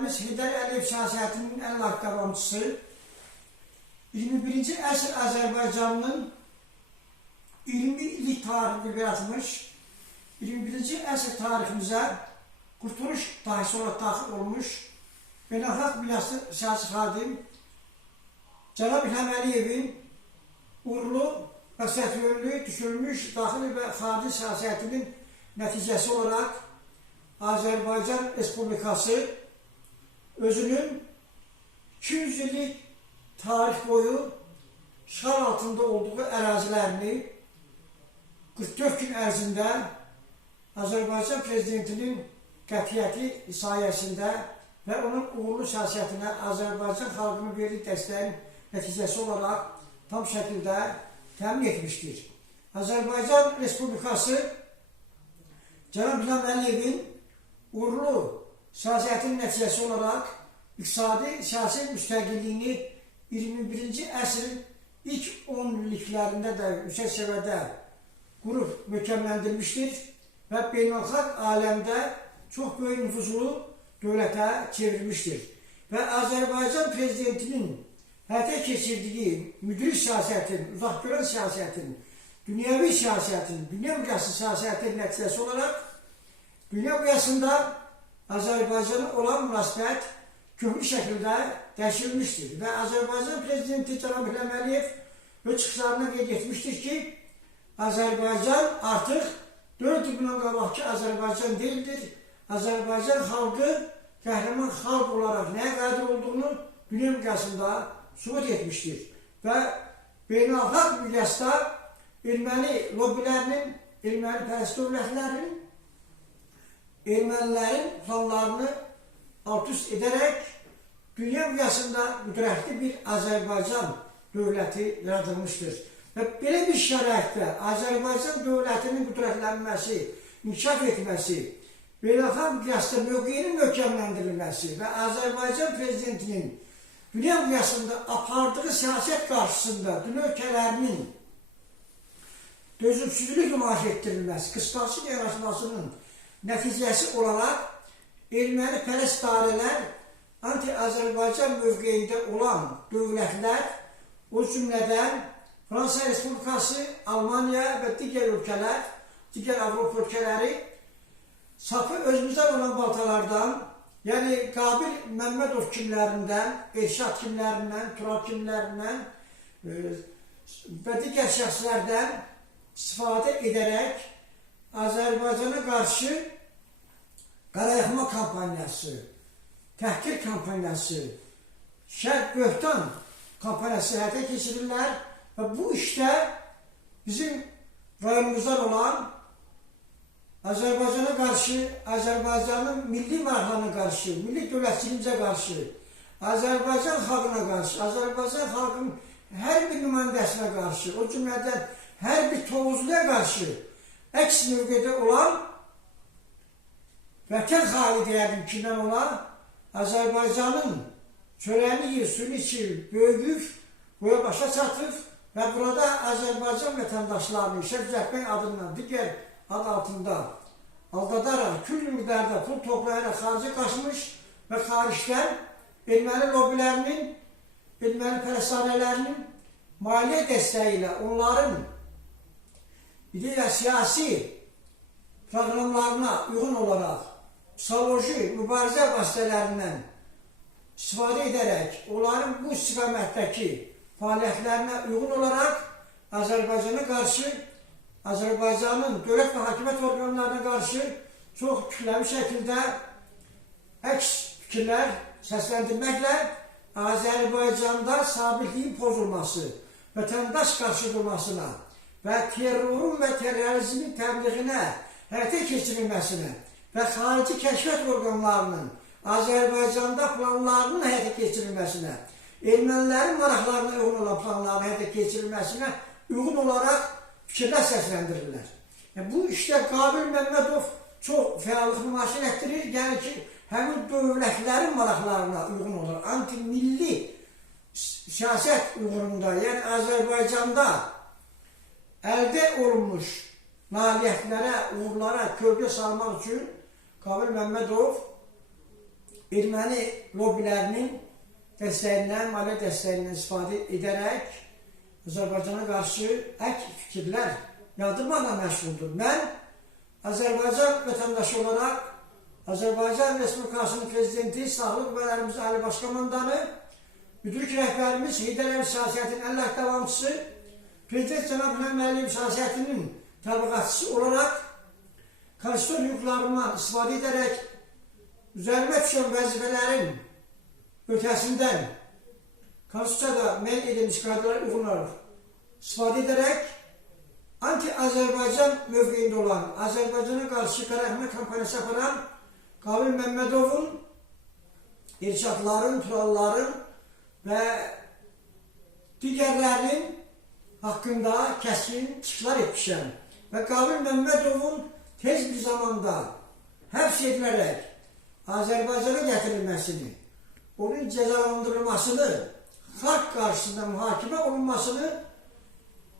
liderimiz Heydər Əliyev siyasətinin ən lak davamçısı, 21-ci əsr Azərbaycanının 20 illik tarixini yaratmış, 21-ci əsr tariximizə qurtuluş dahisi olarak daxil olmuş, beynəlxalq miqyaslı siyasi xadim Cənab İlham Əliyevin uğurlu və səfiyönlü düşünülmüş daxili və xarici siyasətinin nəticəsi olaraq Azərbaycan Respublikası özünün 200 illik tarix boyu işğal altında olduğu ərazilərini 44 gün ərzində Azərbaycan Prezidentinin qətiyyəti sayəsində və onun uğurlu siyasətinə Azərbaycan xalqının verdiyi dəstəyin nəticəsi olaraq tam şəkildə təmin etmişdir. Azərbaycan Respublikası Cənab İlham Əliyevin uğurlu siyasətinin nəticəsi olaraq iqtisadi siyasi müstəqilliyini 21-ci əsrin ilk 10 illiklərində də yüksək səviyyədə qurub möhkəmləndirmişdir və beynəlxalq aləmdə çox böyük nüfuzlu dövlətə çevrilmişdir. Və Azərbaycan Prezidentinin həyata keçirdiyi müdrik siyasətin, uzaqgörən siyasətin, dünyəvi siyasətin, dünya miqyaslı siyasətin nəticəsi olaraq dünya miqyasında Azərbaycana olan münasibət köklü şəkildə dəyişilmişdir. Və Azərbaycan Prezidenti Cənab İlham Əliyev öz çıxışlarına qeyd etmişdir ki, Azərbaycan artıq 4 il bundan qabaqki Azərbaycan deyildir. Azərbaycan xalqı qəhrəman xalq olaraq nəyə qadir olduğunu dünya miqyasında sübut etmişdir. Və beynəlxalq miqyasda erməni lobbilərinin, erməni pərəst dövlətlərinin, ermənilərin planlarını alt-üst edərək dünya miqyasında qüdrətli bir Azərbaycan dövləti yaradılmışdır. Və belə bir şəraitdə Azərbaycan dövlətinin qüdrətlənməsi, inkişaf etməsi, beynəlxalq miqyasda mövqeyinin möhkəmləndirilməsi və Azərbaycan Prezidentinin dünya miqyasında apardığı siyasət qarşısında dünya ölkələrinin dözümsüzlük nümayiş etdirilməsi, qısqansın yaratmasının nəticəsi olaraq erməni pərəst dairələr, anti-Azərbaycan mövqeyində olan dövlətlər, o cümlədən Fransa Respublikası, Almanya və digər ölkələr, digər Avropa ölkələri sapı özümüzdən olan baltalardan, yəni Qabil Məmmədov kimlərindən, Elşad kimlərindən, Turab kimlərindən və digər şəxslərdən istifadə edərək Azərbaycana qarşı qarayaxma kampaniyası, təhqir kampaniyası, şərq böhtan kampaniyası həyata keçirirlər və bu işdə bizim rayonumuzdan olan Azərbaycana qarşı, Azərbaycanın milli maraqlarına qarşı, milli dövlətçiliyimizə qarşı, Azərbaycan xalqına qarşı, Azərbaycan xalqının hər bir nümayəndəsinə qarşı, o cümlədən hər bir Tovuzluya qarşı əks mövqedə olan vətən xaini deyərdim kimdən olan Azərbaycanın çörəyini yiyir, suyunu içir, böyüyüb, boya başa çatıb və burada Azərbaycan vətəndaşlarını işə düzəltmək adından digər ad altında aldadaraq, küllü miqdarda pul toplayaraq xarici qaçmış və xaricdən erməni lobbilərinin, erməni pərəsthanələrinin maliyyə dəstəyi ilə onların ideya siyasi proqramlarına uyğun olaraq psixoloji mübarizə vasitələrindən istifadə edərək onların bu istiqamətdəki fəaliyyətlərinə uyğun olaraq Azərbaycana qarşı, Azərbaycanın dövlət və hakimiyyət orqanlarına qarşı çox kütləvi şəkildə əks fikirlər səsləndirməklə Azərbaycanda sabitliyin pozulması, vətəndaş qarşıdurmasına və terrorun və terrorizmin təbliğinə, həyata keçirilməsinə və xarici kəşfiyyat orqanlarının Azərbaycanda planlarının həyata keçirilməsinə, ermənilərin maraqlarına uyğun olan planların həyata keçirilməsinə uyğun olaraq fikirlər səsləndirirlər. Bu işdə Qabil Məmmədov çox fəallıq nümayiş etdirir, yəni ki, həmin dövlətlərin maraqlarına uyğun olur, anti-milli siyasət uğrunda, yəni Azərbaycanda əldə olunmuş nailiyyətlərə, uğurlara kölgə salmaq üçün Qabil Məmmədov erməni lobilərinin dəstəyindən, maliyyə dəstəyindən istifadə edərək Azərbaycana qarşı ək fikirlər yadırmaqla məşğuldur. Mən Azərbaycan vətəndaşı olaraq Azərbaycan Respublikasının Prezidenti, Sağlıq Qüvvələrimiz Ali Baş Komandanı, müdrik rəhbərimiz Heydər Əliyev siyasətinin əlləh davamçısı, Prezident Cənab İlham Əliyev siyasətinin təbliğatçısı olaraq konstitusiyon hüquqlarından istifadə edərək üzərimə düşən vəzifələrin ötəsindən konstitusiyada müəyyən edilmiş qaydalara uyğun olaraq istifadə edərək anti-Azərbaycan mövqeyində olan, Azərbaycana qarşı qarahmə kampaniyası aparan Qabil Məmmədovun, Elşadların, Turalların və digərlərinin haqqında kəskin çıxışlar etmişəm və Qabil Məmmədovun tez bir zamanda həbs edilərək Azərbaycana gətirilməsini, onun cəzalandırılmasını, xalq qarşısında mühakimə olunmasını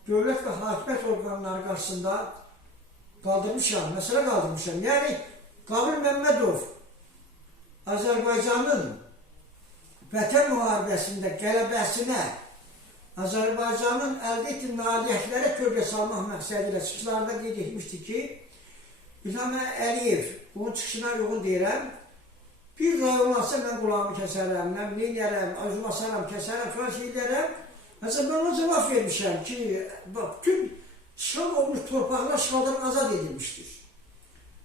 dövlət və hakimiyyət orqanları qarşısında qaldırmışam, məsələ qaldırmışam. Yəni, Qabil Məmmədov Azərbaycanın vətən müharibəsində qələbəsinə, Azərbaycanın əldə etdiyi nailiyyətlərə kölgə salmaq məqsədi ilə çıxışlarında qeyd etmişdi ki, İlham Əliyev, bunun çıxışına uyğun deyirəm, bir rayon olsa mən qulağımı kəsərəm, mən neynərəm, özüm asarım, kəsərəm, falan şey edərəm. Məsələn, mən ona cavab vermişəm ki, bütün işğal olmuş torpaqlar işğaldan azad edilmişdir.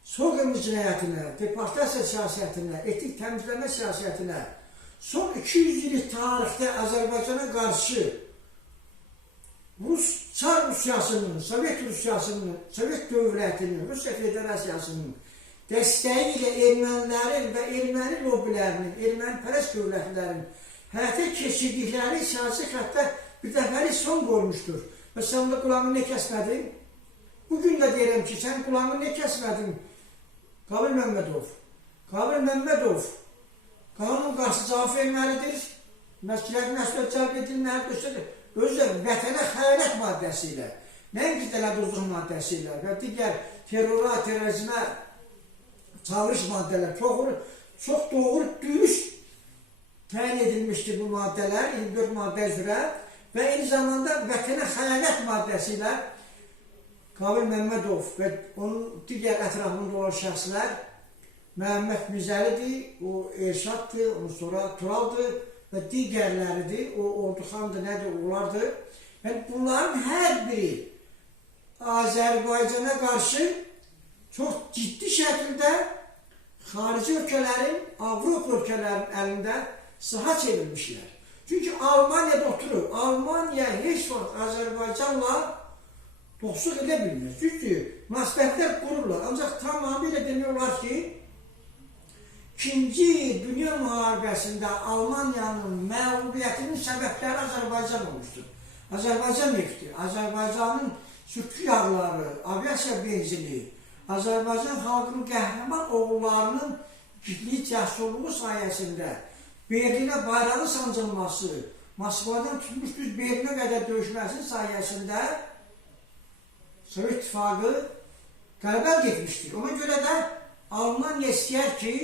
Soğuk cinayətinə, deportasiya siyasətinə, etnik təmizləmə siyasətinə, son 200 illik tarixdə Azərbaycana qarşı Rus Çar Rusiyasının, Sovet Rusiyasının, Sovet dövlətinin, Rusiya Federasiyasının dəstəyi ilə ermənilərin və erməni lobilərinin, ermənipərəst dövlətlərin həyata keçirdikləri siyasi xəttə bir dəfəlik son qoymuşdur. Və sən də qulağını ne kəsmədin? Bugün də deyirəm ki, sən qulağını ne kəsmədin? Qabil Məmmədov. Qabil Məmmədov qanun qarşı cavab verməlidir. Məsuliyyət məsuliyyət cəlb edilməlidir. Özü vətənə xəyanət maddəsi ilə, nəinki dələduzluq maddəsi ilə və digər terrora, terrorizmə çağırış maddələr çox doğru, dürüst təyin edilmişdir bu maddələr, 24 maddə üzrə və eyni zamanda vətənə xəyanət maddəsi ilə Qabil Məmmədov və onun digər ətrafında olan şəxslər Məhəmməd Mirzəlidir, o Elşaddır, ondan sonra Turaldır və digərləridir, o Orduxandır, nədir, onlardır. Yəni, bunların hər biri Azərbaycana qarşı çox ciddi şəkildə xarici ölkələrin, Avropa ölkələrinin əlində saha çevirmişlər. Çünki Almaniyada oturur, Almaniya heç vaxt Azərbaycanla dostluq edə bilmir. Çünki münasibətlər qururlar. Ancaq tamamilə demək olar ki, İkinci Dünya müharibəsində Almaniyanın məğlubiyyətinin səbəbləri Azərbaycan olmuşdur. Azərbaycan nefti, Azərbaycanın sürtkü yağları, aviasiya benzini, Azərbaycan xalqının qəhrəman oğullarının ciddi cəsurluğu sayəsində Berlinə bayrağı sancılması, Moskvadan tutmuş düz Berlinə qədər döyüşməsinin sayəsində Sovet İttifaqı qələbə getmişdir. Ona görə də Almaniya istəyər ki,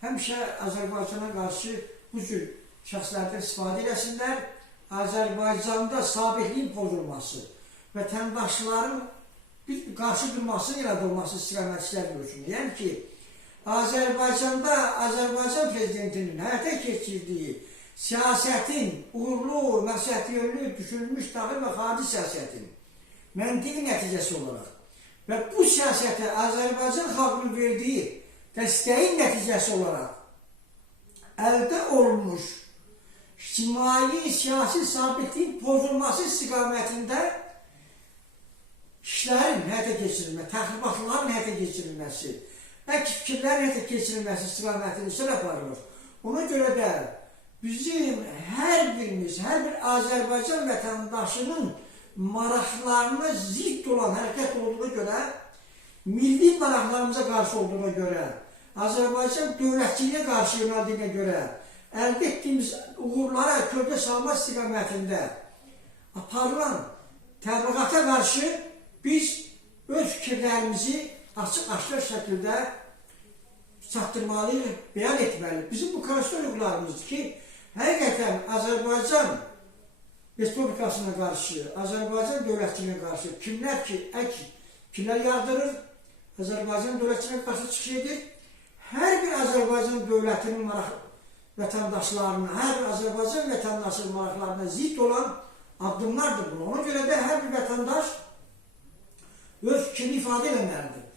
həmişə Azərbaycana qarşı bu cür şəxslərdən istifadə eləsinlər, Azərbaycanda sabitliyin pozulması, vətəndaşların bir qarşı durması, yaradılması istiqamətçilər görsün. Yəni ki, Azərbaycanda Azərbaycan prezidentinin həyata keçirdiyi siyasətin uğurlu, məsuliyyətli, düşünülmüş daxil və xarici siyasətin məntiqi nəticəsi olaraq və bu siyasətə Azərbaycan xalqının verdiyi dəstəyin nəticəsi olaraq əldə olunmuş ictimai, siyasi sabitliyin pozulması istiqamətində işlərin həyata keçirilməsi, təxribatların həyata keçirilməsi, əks fikirlərin həyata keçirilməsi istiqamətində işlər aparılır. Ona görə də bizim hər birimiz, hər bir Azərbaycan vətəndaşının maraqlarına zidd olan hərəkət olduğuna görə, milli maraqlarımıza qarşı olduğuna görə, Azərbaycan dövlətçiliyə qarşı yönəldiyinə görə, əldə etdiyimiz uğurlara kölgə salma istiqamətində aparılan təbliğata qarşı biz öz fikirlərimizi açıq-aşkar şəkildə çatdırmalıyıq, bəyan etməliyik. Bizim bu konstitusiyalarımızdır ki, həqiqətən Azərbaycan Respublikasına qarşı, Azərbaycan dövlətçiliyinə qarşı kimlər ki, kimlər yardırır, Azərbaycan dövlətçiliyinə qarşı çıxış edir. Hər bir Azərbaycan dövlətinin vətəndaşlarına, hər bir Azərbaycan vətəndaşının maraqlarına zidd olan addımlardır bu. Ona görə də hər bir vətəndaş öz fikrini ifadə eləməlidir.